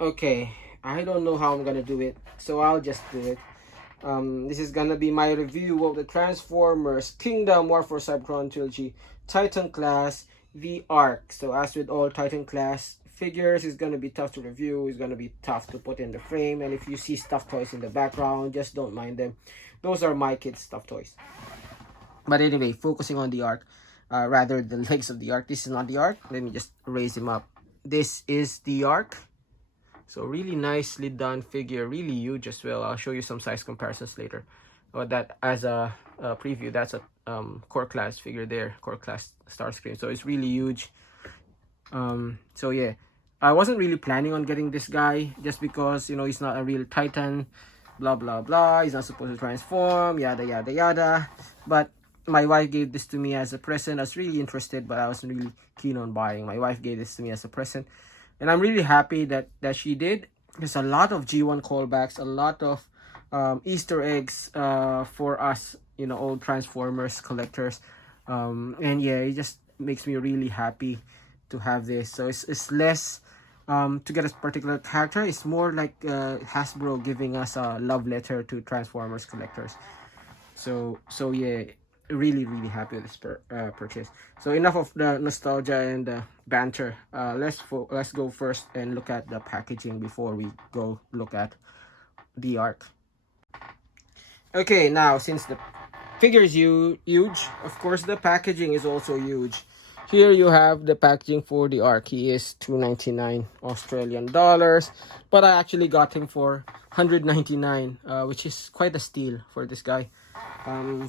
Okay, I don't know how I'm gonna do it, so I'll just do it. This is gonna be my review of the Transformers Kingdom War for Cybertron Trilogy Titan Class the Arc. So as with all Titan Class figures, it's gonna be tough to review, it's gonna be tough to put in the frame, and if you see stuffed toys in the background, just don't mind them. Those are my kids' stuffed toys. But anyway, focusing on the Arc, rather the legs of the Arc. This is not the Arc. Let me just raise him up. This is the Arc. So really nicely done figure, really huge as well. I'll show you some size comparisons later. But that as a preview, that's a core class figure there, core class Starscream. So it's really huge. So yeah, I wasn't really planning on getting this guy just because, you know, he's not a real Titan, blah blah blah. He's not supposed to transform, yada yada yada. But my wife gave this to me as a present. I was really interested, but I wasn't really keen on buying. My wife gave this to me as a present. And I'm really happy that she did. There's a lot of G1 callbacks, a lot of Easter eggs for us, you know, old Transformers collectors. And yeah, it just makes me really happy to have this. So it's less to get a particular character. It's more like Hasbro giving us a love letter to Transformers collectors. So yeah, really happy with this purchase. So enough of the nostalgia and the banter. Let's go first and look at the packaging before we go look at the Arc. Okay, now since the figure is huge, of course the packaging is also huge. Here you have the packaging for the Arc. He is $2.99 Australian dollars, but I actually got him for $199, which is quite a steal for this guy.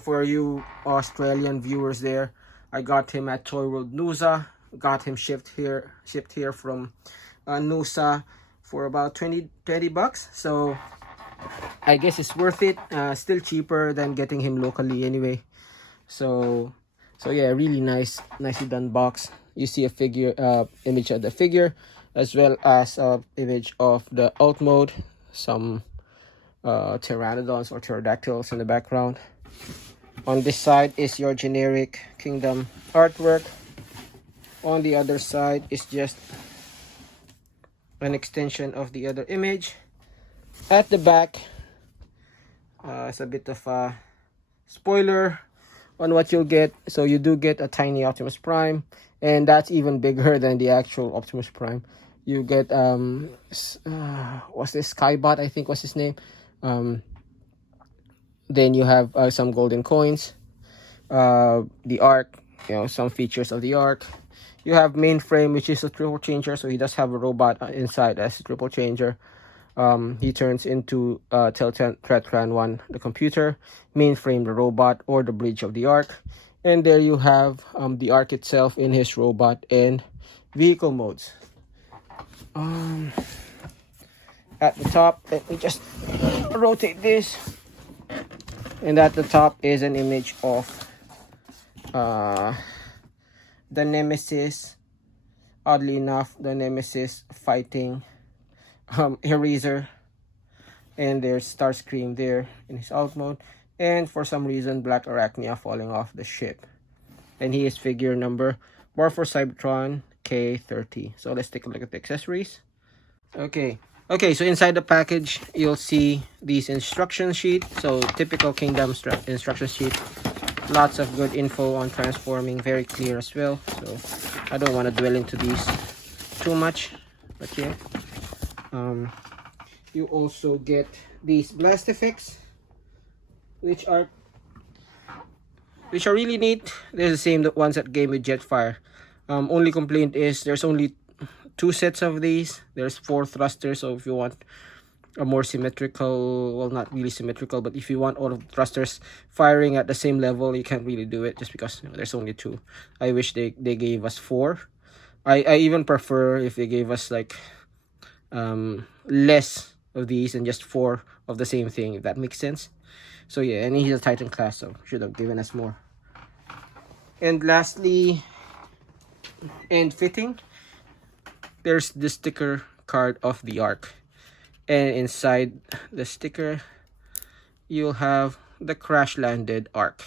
For you Australian viewers there, I got him at Toy World Noosa. Got him shipped here from Noosa for about 20 bucks. So I guess it's worth it. Still cheaper than getting him locally anyway. So yeah, really nicely done box. You see a figure image of the figure, as well as a image of the alt mode, some pteranodons or pterodactyls in the background. On this side is your generic Kingdom artwork. On the other side is just an extension of the other image. At the back, it's a bit of a spoiler on what you'll get. So you do get a tiny Optimus Prime, and that's even bigger than the actual Optimus Prime. You get what's this, Skybot, I think was his name. Then you have some golden coins, the Arc, you know, some features of the Arc. You have Mainframe, which is a triple changer, so he does have a robot inside as a triple changer. He turns into Tretran 1, the computer, Mainframe, the robot, or the bridge of the Arc. And there you have the Arc itself in his robot and vehicle modes. At the top, let me just rotate this. And at the top is an image of the Nemesis. Oddly enough, the Nemesis fighting Eraser. And there's Starscream there in his alt mode. And for some reason, Black Arachnia falling off the ship. And he is figure number War for Cybertron K30. So let's take a look at the accessories. Okay, so inside the package, you'll see these instruction sheet. So typical Kingdom instruction sheet. Lots of good info on transforming, very clear as well. So I don't want to dwell into these too much, but yeah. You also get these blast effects, which are really neat. They're the same ones that came with Jetfire. Only complaint is there's only 2 sets of these. There's 4 thrusters, so if you want a more symmetrical, well, not really symmetrical, but if you want all of the thrusters firing at the same level, you can't really do it just because, you know, there's only 2. I wish they gave us 4. I even prefer if they gave us like less of these and just 4 of the same thing, if that makes sense. So yeah, and he's a Titan class, so should have given us more. And lastly, and fitting, there's the sticker card of the Arc, and inside the sticker you'll have the crash landed Arc.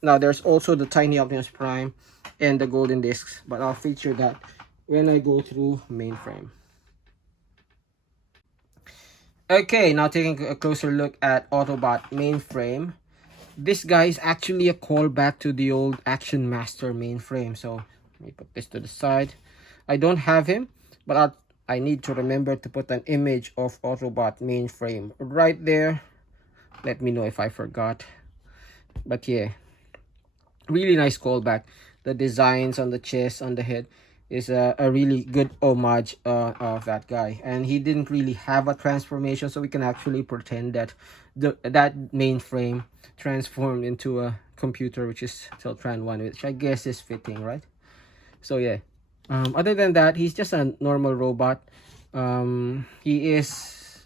Now there's also the tiny Optimus Prime and the golden discs, but I'll feature that when I go through Mainframe. Okay, now taking a closer look at Autobot Mainframe. This guy is actually a callback to the old Action Master Mainframe. So let me put this to the side. I don't have him, but I need to remember to put an image of Autobot Mainframe right there. Let me know if I forgot. But yeah, really nice callback. The designs on the chest, on the head, is a really good homage of that guy. And he didn't really have a transformation, so we can actually pretend that that mainframe transformed into a computer, which is Teltran 1, which I guess is fitting, right? So yeah, other than that, he's just a normal robot. He is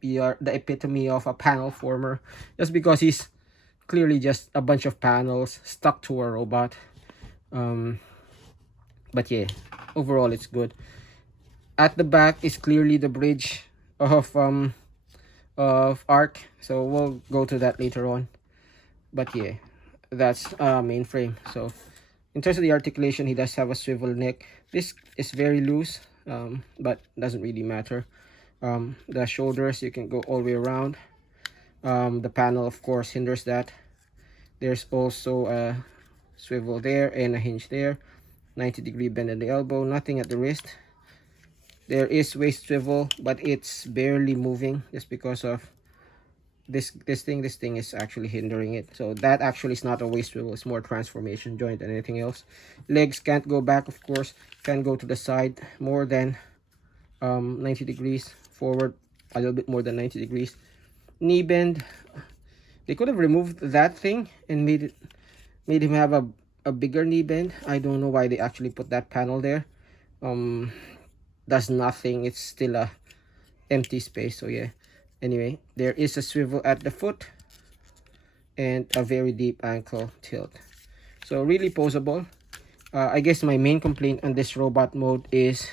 the epitome of a panel former, just because he's clearly just a bunch of panels stuck to a robot. But yeah, overall it's good. At the back is clearly the bridge of Arc, so we'll go to that later on. But yeah, that's mainframe. So in terms of the articulation, he does have a swivel neck. This is very loose, but doesn't really matter. The shoulders, you can go all the way around. The panel, of course, hinders that. There's also a swivel there and a hinge there. 90-degree bend at the elbow, nothing at the wrist. There is waist swivel, but it's barely moving just because of this thing. This thing is actually hindering it. So that actually is not a waist swivel, it's more transformation joint than anything else. Legs can't go back, of course, can go to the side more than 90 degrees, forward a little bit more than 90 degrees. Knee bend, they could have removed that thing and made him have a bigger knee bend. I don't know why they actually put that panel there. Does nothing, it's still a empty space. So yeah, anyway, there is a swivel at the foot and a very deep ankle tilt, so really posable. I guess my main complaint on this robot mode is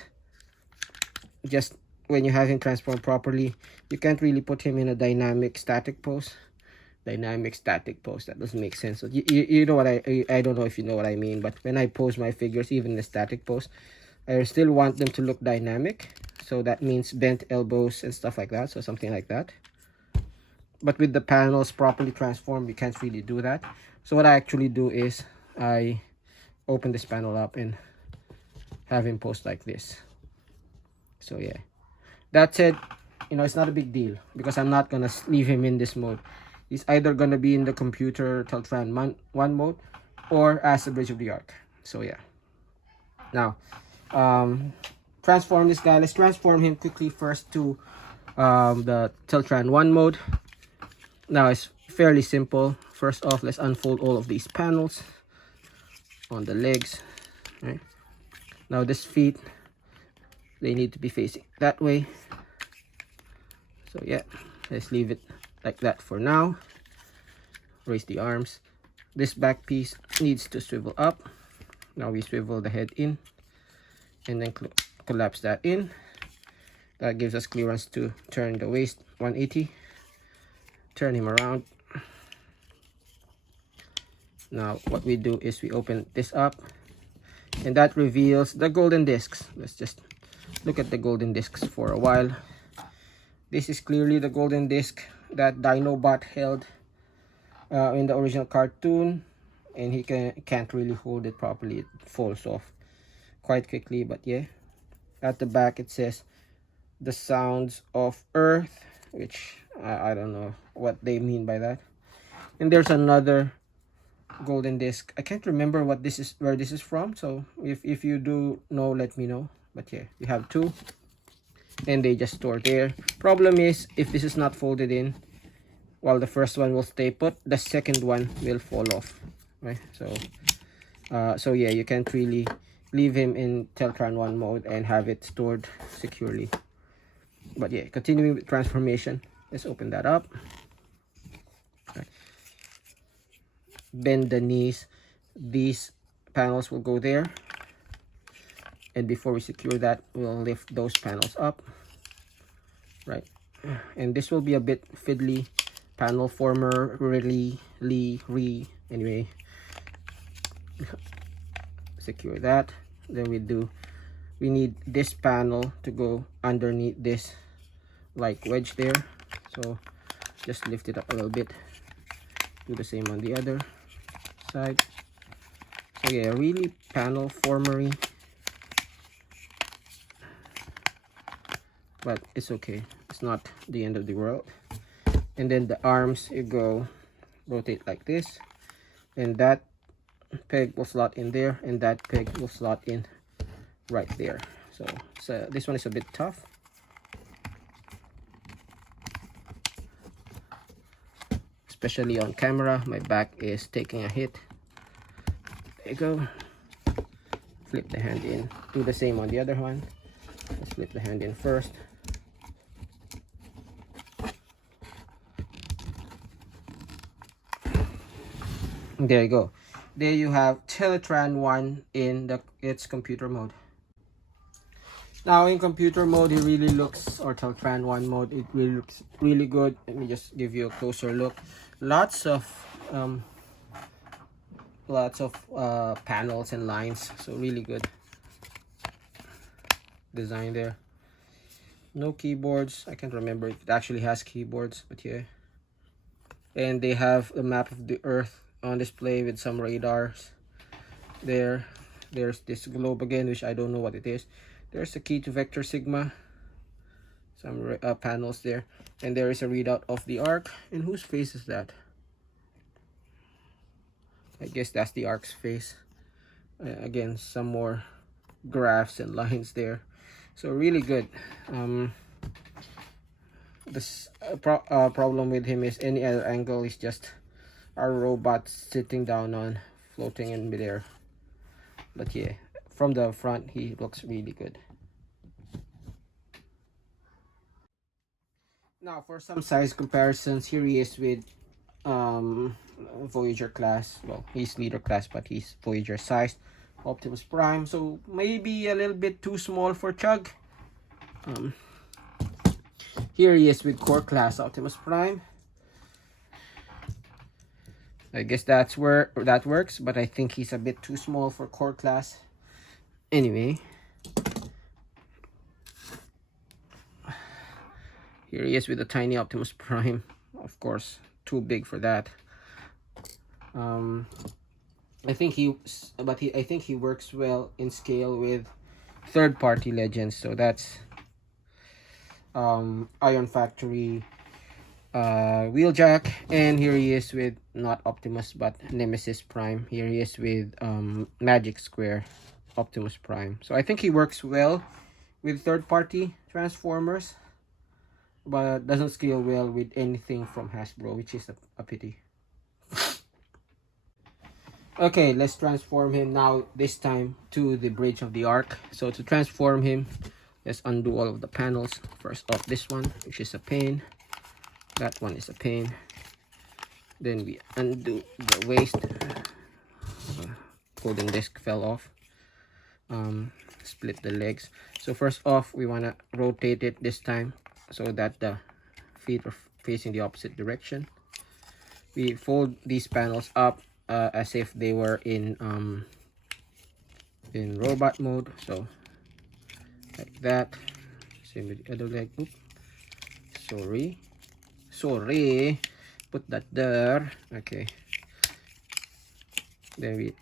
just when you have him transform properly, you can't really put him in a dynamic static pose. That doesn't make sense. So you know what I don't know if you know what I mean, but when I pose my figures, even in the static pose, I still want them to look dynamic. So that means bent elbows and stuff like that, so something like that. But with the panels properly transformed, you can't really do that. So what I actually do is I open this panel up and have him pose like this. So yeah, that said, you know, it's not a big deal because I'm not gonna leave him in this mode. He's either gonna be in the computer Teltran 1 mode or as the Bridge of the Arc. So yeah, now transform this guy. Let's transform him quickly first to the Teltran 1 mode. Now it's fairly simple. First off, let's unfold all of these panels on the legs, right? Now this feet, they need to be facing that way. So yeah, let's leave it like that for now. Raise the arms. This back piece needs to swivel up. Now we swivel the head in and then collapse that in. That gives us clearance to turn the waist 180. Turn him around. Now what we do is we open this up and that reveals the golden discs. Let's just look at the golden discs for a while. This is clearly the golden disc that Dinobot held in the original cartoon, and he can't really hold it properly. It falls off quite quickly. But yeah, at the back it says the sounds of Earth, which I don't know what they mean by that. And there's another golden disc. I can't remember what this is, where this is from, so if you do know, let me know. But yeah, we have two and they just store there. Problem is, if this is not folded in, while the first one will stay put, the second one will fall off, right? So yeah, you can't really leave him in Teltran 1 mode and have it stored securely. But yeah, continuing with transformation, let's open that up. Right. Bend the knees. These panels will go there, and before we secure that, we'll lift those panels up, right? And this will be a bit fiddly. Panel former, anyway. Secure that. Then we need this panel to go underneath this like wedge there, so just lift it up a little bit. Do the same on the other side. So yeah, really panel formery, but it's okay, it's not the end of the world. And then the arms, you go rotate like this, and that peg will slot in there, and that peg will slot in right there. So this one is a bit tough. Especially on camera, my back is taking a hit. There you go. Flip the hand in. Do the same on the other one. Let's flip the hand in first. There you go. There you have Teletran 1 in its computer mode. Now in computer mode, it really looks, or Teletran 1 mode, it really looks really good. Let me just give you a closer look. Lots of panels and lines, so really good design there. No keyboards. I can't remember if it actually has keyboards, but yeah. And they have a map of the Earth on display with some radars there. There's this globe again, which I don't know what it is. There's the key to Vector Sigma, some panels there, and there is a readout of the arc. And whose face is that? I guess that's the arc's face. Again, some more graphs and lines there, so really good. This problem with him is any other angle is just our robot sitting down on, floating in midair. But yeah, from the front he looks really good. Now for some size comparisons, here he is with Voyager class. Well, he's leader class, but he's Voyager sized Optimus Prime, so maybe a little bit too small for Chug. Here he is with core class Optimus Prime. I guess that's where that works, but I think he's a bit too small for core class. Anyway, here he is with a tiny Optimus Prime. Of course, too big for that. I think he works well in scale with third-party legends. So that's Iron Factory, Wheeljack, and here he is with not Optimus but Nemesis Prime. Here he is with Magic Square Optimus Prime. So I think he works well with third-party Transformers, but doesn't scale well with anything from Hasbro, which is a pity. Okay, let's transform him now, this time to the Bridge of the Arc. So to transform him, let's undo all of the panels. First off, this one, which is a pain. That one is a pain. Then we undo the waist. Golden disc fell off. Split the legs. So first off, we want to rotate it this time so that the feet are facing the opposite direction. We fold these panels up as if they were in robot mode, so like that. Same with the other leg. Oops. Sorry, put that there. Okay, then we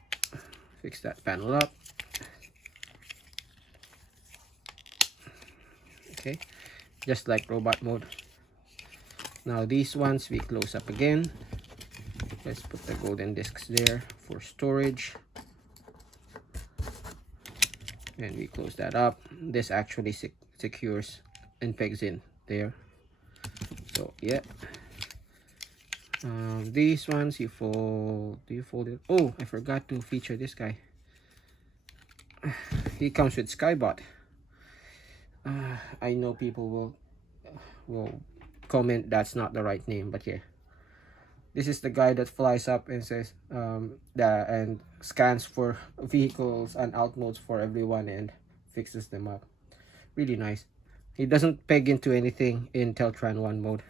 fix that panel up. Okay, just like robot mode. Now these ones we close up again. Let's put the golden discs there for storage, and we close that up. This actually secures and pegs in there. So yeah, these ones you fold. Do you fold it? Oh, I forgot to feature this guy. He comes with Skybot. I know people will comment that's not the right name, but yeah, this is the guy that flies up and says and scans for vehicles and out modes for everyone and fixes them up. Really nice. He doesn't peg into anything in Teletran 1 mode,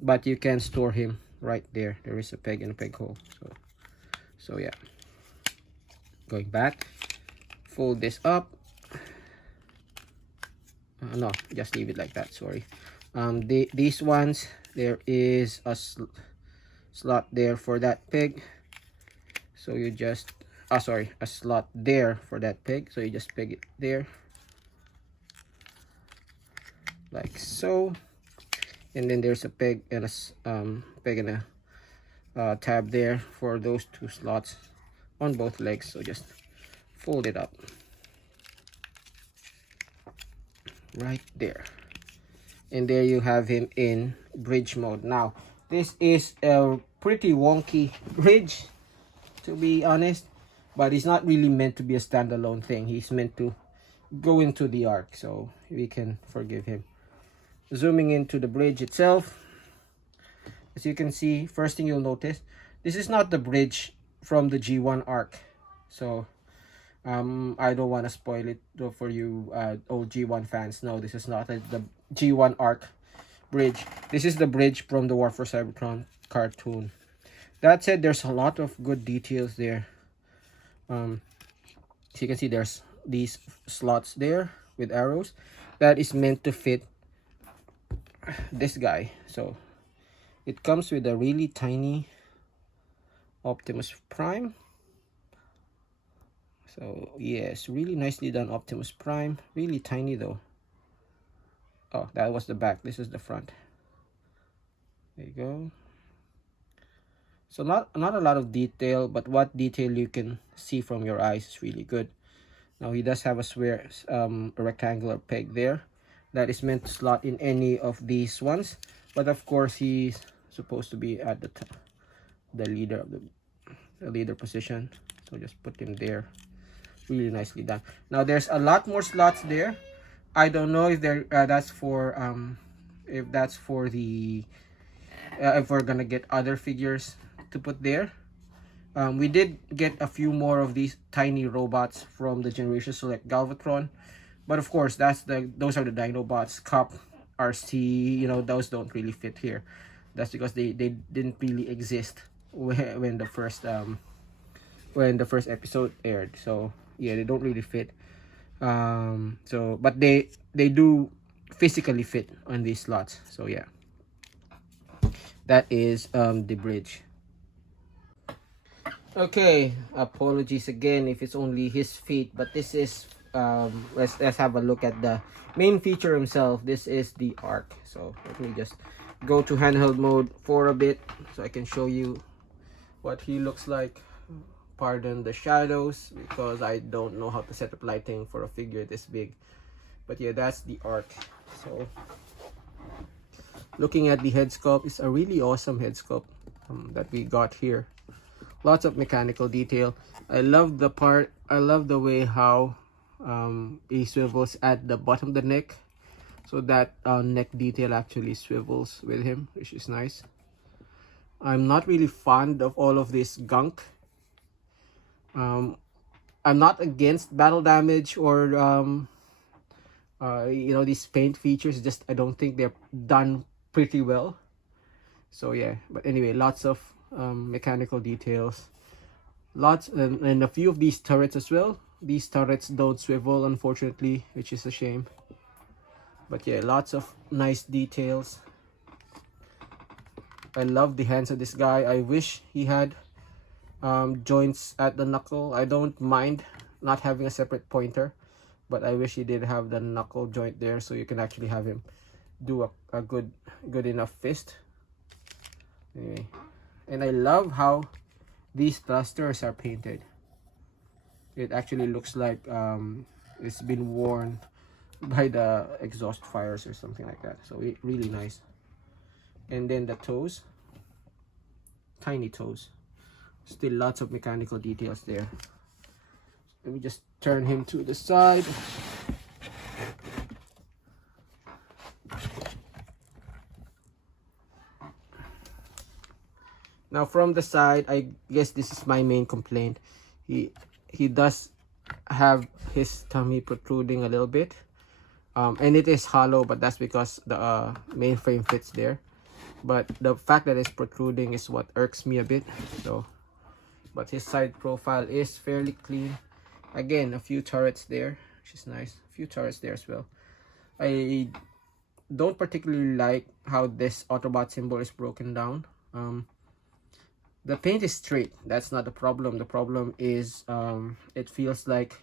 but you can store him right there. There is a peg and a peg hole. So yeah, going back, fold this up. No, just leave it like that, sorry. These ones, there is a slot there for that pig, so you just sorry, a slot there for that pig, so you just peg it there like so, and then there's a peg and a tab there for those two slots on both legs, so just fold it up right there, and there you have him in bridge mode. Now this is a pretty wonky bridge, to be honest, but it's not really meant to be a standalone thing. He's meant to go into the arc, so we can forgive him. Zooming into the bridge itself, as you can see, first thing you'll notice, this is not the bridge from the G1 arc, so I don't want to spoil it for you old G1 fans. No, this is not the G1 arc bridge. This is the bridge from the War for Cybertron cartoon. That said, there's a lot of good details there. So you can see there's these slots there with arrows that is meant to fit this guy. So it comes with a really tiny Optimus Prime. So yes, really nicely done Optimus Prime. Really tiny though. Oh, that was the back. This is the front. There you go. So not a lot of detail, but what detail you can see from your eyes is really good. Now he does have a rectangular peg there that is meant to slot in any of these ones, but of course he's supposed to be at the leader of the leader position. So just put him there. Really nicely done. Now there's a lot more slots there. I don't know if that's for the if we're gonna get other figures to put there. We did get a few more of these tiny robots from the Generation Select Galvatron, but of course those are the Dinobots. Cup, RC, you know, those don't really fit here. That's because they didn't really exist when the first episode aired. So yeah, they don't really fit. So but they do physically fit on these slots. So yeah, that is the bridge. Okay, apologies again if it's only his feet, but this is let's have a look at the main feature himself. This is the arc. So let me just go to handheld mode for a bit so I can show you what he looks like. Pardon the shadows because I don't know how to set up lighting for a figure this big, but yeah, that's the arc. So looking at the head sculpt, it's a really awesome head sculpt that we got here. Lots of mechanical detail. I love the way how he swivels at the bottom of the neck, so that neck detail actually swivels with him, which is nice. I'm not really fond of all of this gunk. I'm not against battle damage or you know, these paint features, just I don't think they're done pretty well. So yeah, but anyway, lots of mechanical details, lots and a few of these turrets as well. These turrets don't swivel, unfortunately, which is a shame, but yeah, lots of nice details. I love the hands of this guy. I wish he had joints at the knuckle. I don't mind not having a separate pointer, but I wish he did have the knuckle joint there, so you can actually have him do a good enough fist. Anyway, and I love how these thrusters are painted. It actually looks like it's been worn by the exhaust fires or something like that. So really nice. And then the toes, tiny toes. Still lots of mechanical details there. Let me just turn him to the side. Now from the side, I guess this is my main complaint. He does have his tummy protruding a little bit, and it is hollow, but that's because the mainframe fits there. But the fact that it's protruding is what irks me a bit. So, but his side profile is fairly clean. Again, a few turrets there, which is nice. A few turrets there as well. I don't particularly like how this Autobot symbol is broken down. The paint is straight. That's not the problem. The problem is it feels like,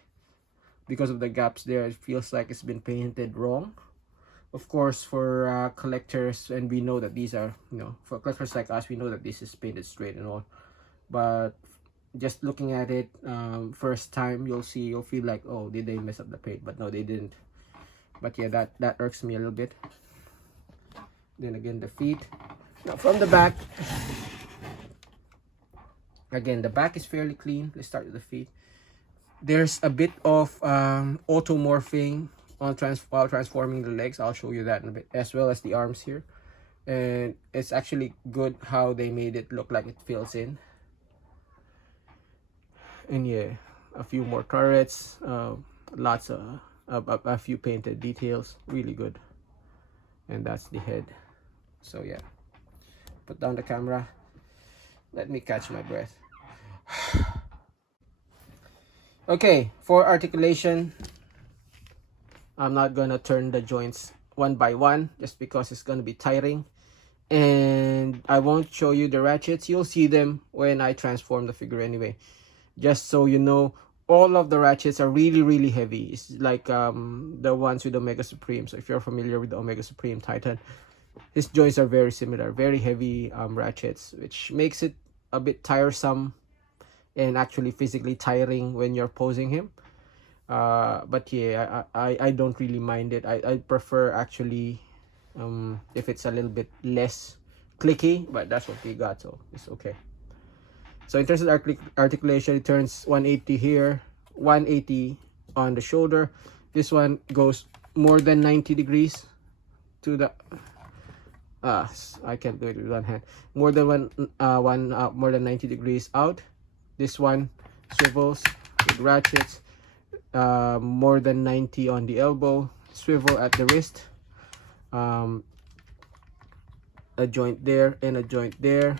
because of the gaps there, it feels like it's been painted wrong. Of course, for collectors, and we know that these are, for collectors like us, we know that this is painted straight and all. But just looking at it first time, you'll feel like, oh, did they mess up the paint? But no, they didn't. But yeah, that irks me a little bit. Then again, the feet. Now from the back, again, the back is fairly clean. Let's start with the feet. There's a bit of automorphing while transforming the legs. I'll show you that in a bit, as well as the arms here. And it's actually good how they made it look like it fills in. And yeah, a few more turrets, lots of a few painted details, really good. And that's the head. So yeah, put down the camera, let me catch my breath. Okay, for articulation, I'm not gonna turn the joints one by one just because it's gonna be tiring, and I won't show you the ratchets. You'll see them when I transform the figure anyway. Just so you know, all of the ratchets are really heavy. It's like the ones with Omega Supreme. So if you're familiar with the Omega Supreme Titan, his joints are very similar, very heavy ratchets, which makes it a bit tiresome and actually physically tiring when you're posing him. But yeah, I don't really mind it. I prefer actually if it's a little bit less clicky, but that's what we got, so it's okay. So in terms of articulation, it turns 180 here, 180 on the shoulder. This one goes more than 90 degrees to the I can't do it with one hand. More than more than 90 degrees out. This one swivels with ratchets, more than 90 on the elbow, swivel at the wrist, a joint there and a joint there.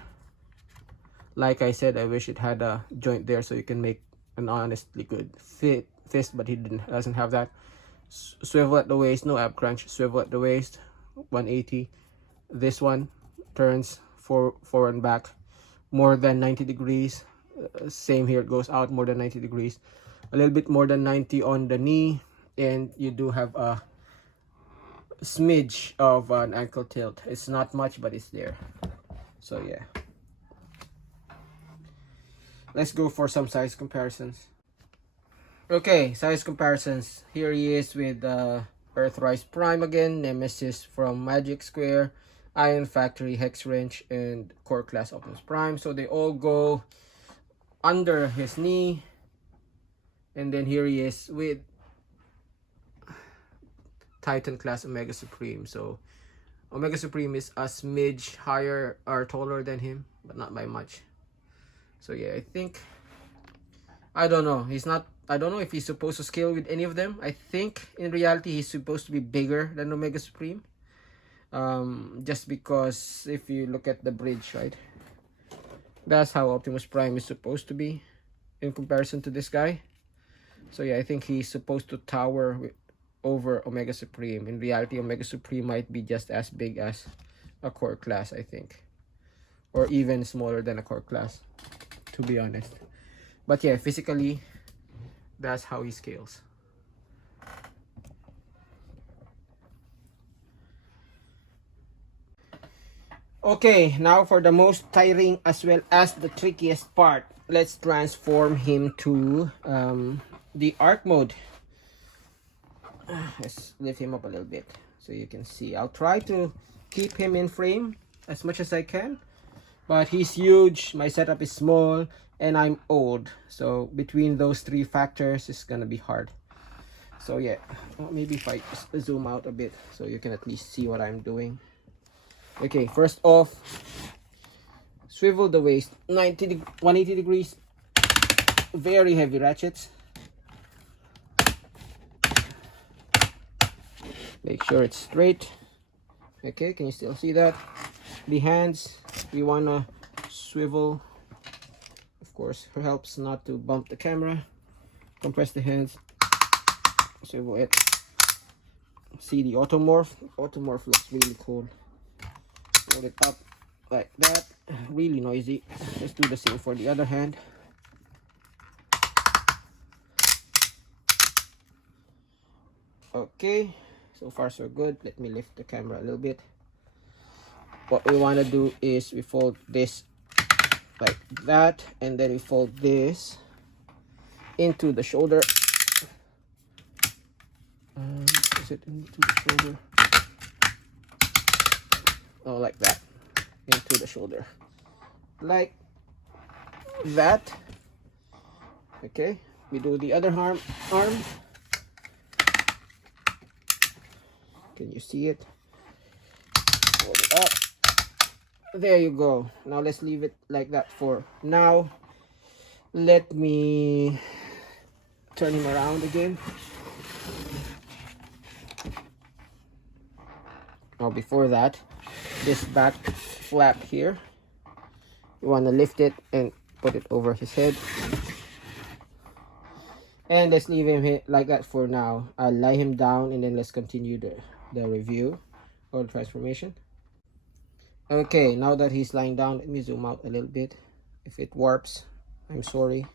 Like I said, I wish it had a joint there so you can make an honestly good fist, but he doesn't have that. Swivel at the waist, no ab crunch, swivel at the waist, 180. This one turns forward and back, more than 90 degrees. Same here, it goes out more than 90 degrees. A little bit more than 90 on the knee, and you do have a smidge of an ankle tilt. It's not much, but it's there. So yeah. Let's go for some size comparisons. Okay, size comparisons. Here he is with Earthrise Prime again, Nemesis from Magic Square, Iron Factory, Hex Wrench, and Core Class Optimus Prime. So they all go under his knee. And then here he is with Titan Class Omega Supreme. So Omega Supreme is a smidge higher or taller than him, but not by much. So yeah, I think, I don't know, I don't know if he's supposed to scale with any of them. I think in reality he's supposed to be bigger than Omega Supreme, just because if you look at the bridge, right, that's how Optimus Prime is supposed to be in comparison to this guy. So yeah, I think he's supposed to tower over Omega Supreme. In reality, Omega Supreme might be just as big as a Core Class, I think, or even smaller than a Core Class, to be honest. But yeah, physically, that's how he scales. Okay, now for the most tiring as well as the trickiest part. Let's transform him to the arc mode. Let's lift him up a little bit so you can see. I'll try to keep him in frame as much as I can, but he's huge, my setup is small, and I'm old. So between those three factors, it's gonna be hard. So yeah, well, maybe if I zoom out a bit so you can at least see what I'm doing. Okay, first off, swivel the waist 180 degrees, very heavy ratchets. Make sure it's straight. Okay, can you still see that? The hands, we wanna swivel. Of course, it helps not to bump the camera. Compress the hands, swivel it. see the automorph. Automorph looks really cool. Hold it up like that. Really noisy. Let's do the same for the other hand. Okay, so far so good. Let me lift the camera a little bit. What we want to do is we fold this like that, and then we fold this into the shoulder. Is it into the shoulder? Oh, like that. Into the shoulder. Like that. Okay, we do the other arm. Can you see it? Hold it up. There you go. Now let's leave it like that for now. Let me turn him around again. Now before that, this back flap here, you want to lift it and put it over his head. And let's leave him like that for now. I'll lie him down and then let's continue the review or the transformation. Okay, now that he's lying down, let me zoom out a little bit. If it warps, I'm sorry.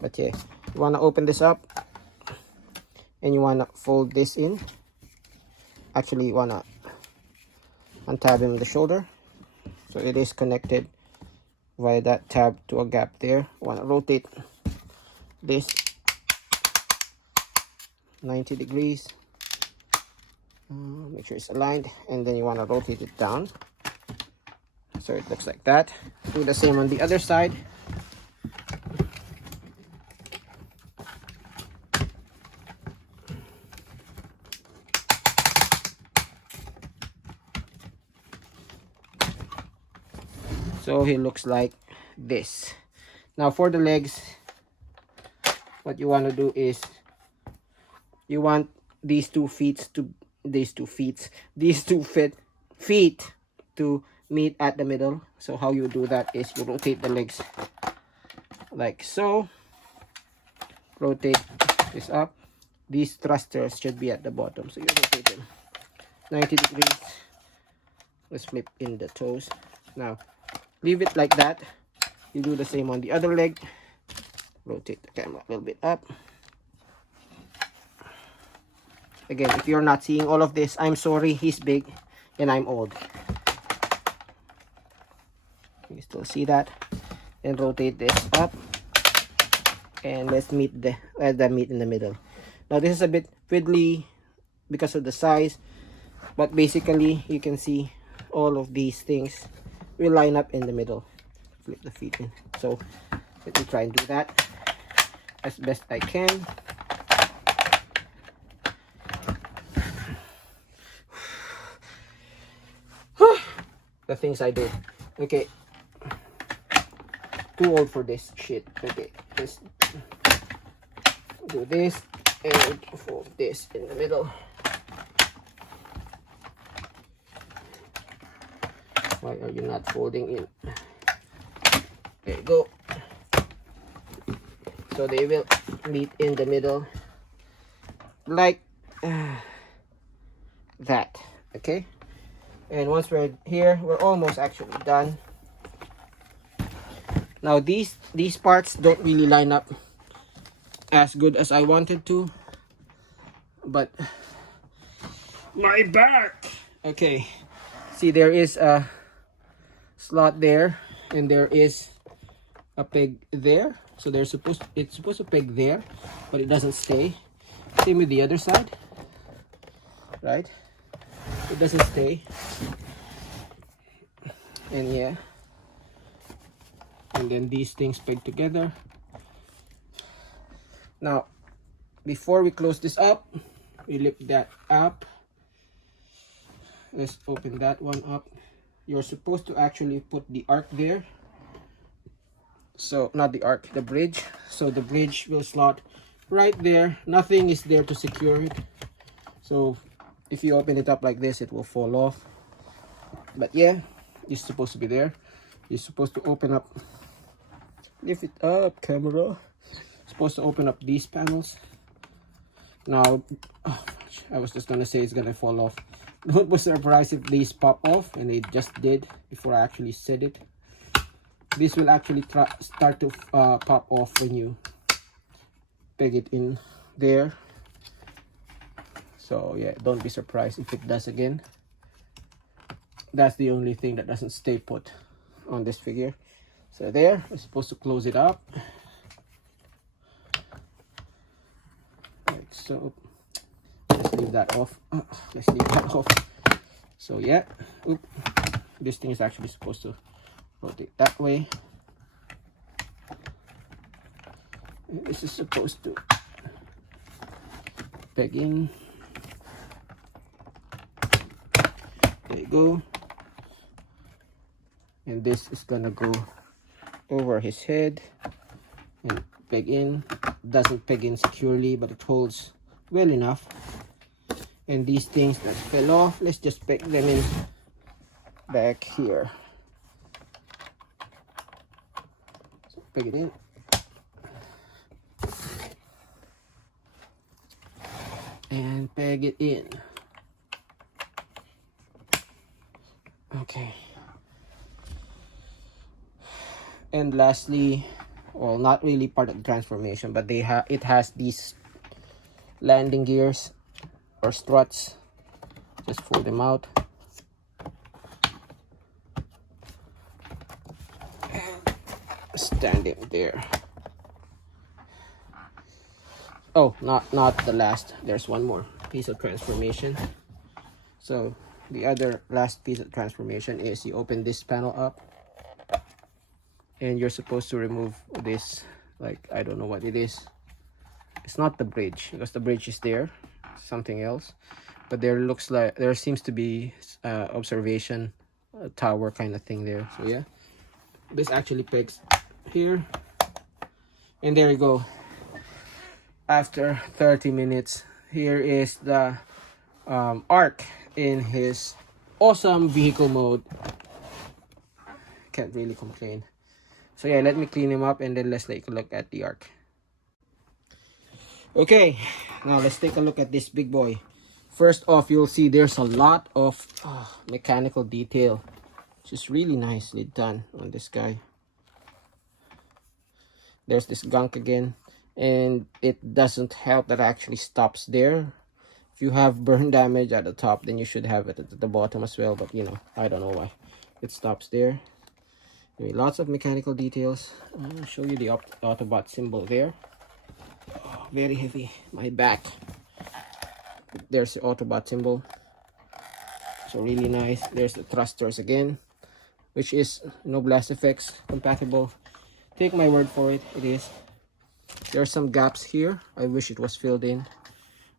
But yeah, you want to open this up and you want to fold this in. Actually, you want to untab him the shoulder. So it is connected via that tab to a gap there. You want to rotate this 90 degrees. Make sure it's aligned, and then you want to rotate it down so it looks like that. Do the same on the other side. So he looks like this. Now for the legs, what you want to do is you want these two feet to meet at the middle. So how you do that is you rotate the legs like so. Rotate this up. These thrusters should be at the bottom, so you rotate them 90 degrees. Let's flip in the toes. Now leave it like that. You do the same on the other leg. Rotate the camera a little bit up. Again, if you're not seeing all of this, I'm sorry. He's big and I'm old. You still see that? And rotate this up. And let's let them meet in the middle. Now this is a bit fiddly because of the size. But basically, you can see all of these things will line up in the middle. Flip the feet in. So let me try and do that as best I can. The things I do. Okay. Too old for this shit. Okay. Let's do this and fold this in the middle. Why are you not folding in? There you go. So they will meet in the middle like that. Okay. And once we're here, we're almost actually done. Now these parts don't really line up as good as I wanted to, but my back. Okay, see, there is a slot there and there is a peg there, so it's supposed to peg there, but it doesn't stay. Same with the other side, right? It doesn't stay. And yeah, and then these things peg together. Now before we close this up, we lift that up. Let's open that one up. You're supposed to actually put the arc there. So not the arc, the bridge. So the bridge will slot right there. Nothing is there to secure it. So if you open it up like this, it will fall off. But yeah, it's supposed to be there. You're supposed to open up, lift it up, camera. Supposed to open up these panels Now, oh, I was just gonna say it's gonna fall off. Don't be surprised if these pop off, and they just did before I actually said it. This will actually start to pop off when you peg it in there. So yeah, don't be surprised if it does again. That's the only thing that doesn't stay put on this figure. So there, we're supposed to close it up. Like so. Let's leave that off. Let's leave that off. So yeah, oop. This thing is actually supposed to rotate that way. And this is supposed to peg in. There you go. And this is gonna go over his head and peg in. Doesn't peg in securely, but it holds well enough. And these things that fell off, let's just peg them in back here. So peg it in. And peg it in. Okay. And lastly, well, not really part of the transformation, but it has these landing gears or struts. Just fold them out. And stand it there. Oh, not the last. There's one more piece of transformation. So the other last piece of transformation is you open this panel up, and you're supposed to remove this, like, I don't know what it is. It's not the bridge, because the bridge is there, something else. But there seems to be observation tower kind of thing there. So yeah, this actually pegs here, and there you go. After 30 minutes, here is the Arc in his awesome vehicle mode. Can't really complain. So yeah, let me clean him up, and then let's take a look at the Arc. Okay, now let's take a look at this big boy. First off, you'll see there's a lot of mechanical detail, which is really nicely done on this guy. There's this gunk again, and it doesn't help that it actually stops there. If you have burn damage at the top, then you should have it at the bottom as well, but you know, I don't know why it stops there. Anyway, lots of mechanical details. I'll show you the Autobot symbol there. Oh, very heavy, my back. There's the Autobot symbol, so really nice. There's the thrusters again, which is no blast effects compatible. Take my word for it, it is. There's some gaps here. I wish it was filled in.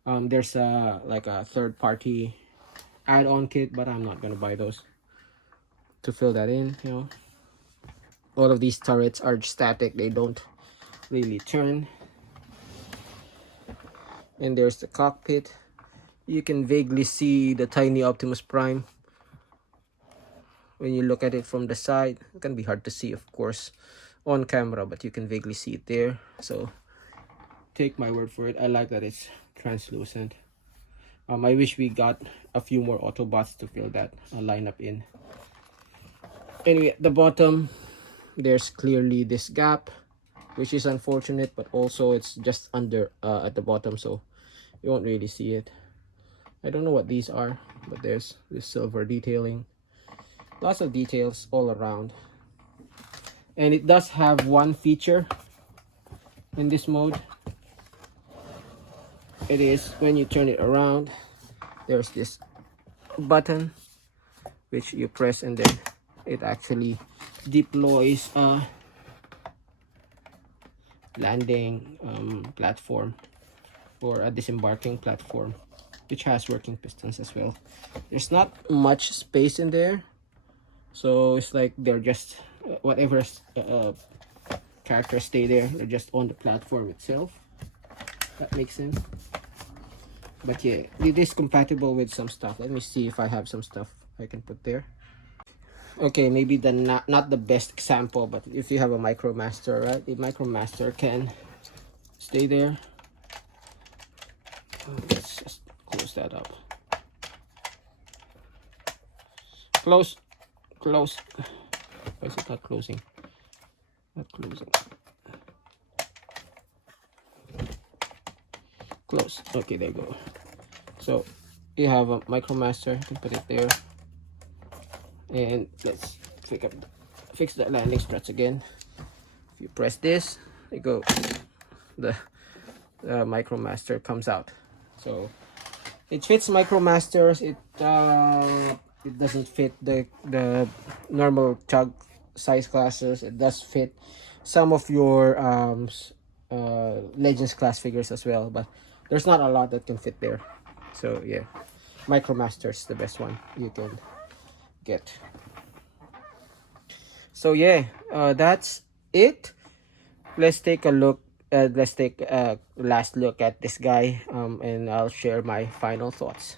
There's like a third-party add-on kit, but I'm not gonna buy those to fill that in. You know, all of these turrets are static; they don't really turn. And there's the cockpit. You can vaguely see the tiny Optimus Prime when you look at it from the side. It can be hard to see, of course, on camera, but you can vaguely see it there. So take my word for it. I like that it's translucent. I wish we got a few more Autobots to fill that lineup in. Anyway, at the bottom, there's clearly this gap, which is unfortunate, but also it's just under at the bottom, so you won't really see it. I don't know what these are, but there's this silver detailing. Lots of details all around. And it does have one feature in this mode. It is when you turn it around, there's this button which you press, and then it actually deploys a landing platform, or a disembarking platform, which has working pistons as well. There's not much space in there, so it's like they're just whatever characters stay there, they're just on the platform itself. That makes sense. But yeah, it is compatible with some stuff. Let me see if I have some stuff I can put there. Okay, maybe the not the best example, but if you have a Micromaster, right? The Micromaster can stay there. that up. Close. Why is it not closing? Close. Okay, there you go. So you have a MicroMaster. You can put it there. And let's fix the landing struts again. If you press this, you go. The MicroMaster comes out. So it fits MicroMasters. It doesn't fit the normal tug size classes. It does fit some of your Legends class figures as well, but there's not a lot that can fit there. So yeah, MicroMaster is the best one you can get. So yeah, that's it. Let's take a look. Let's take a last look at this guy, and I'll share my final thoughts.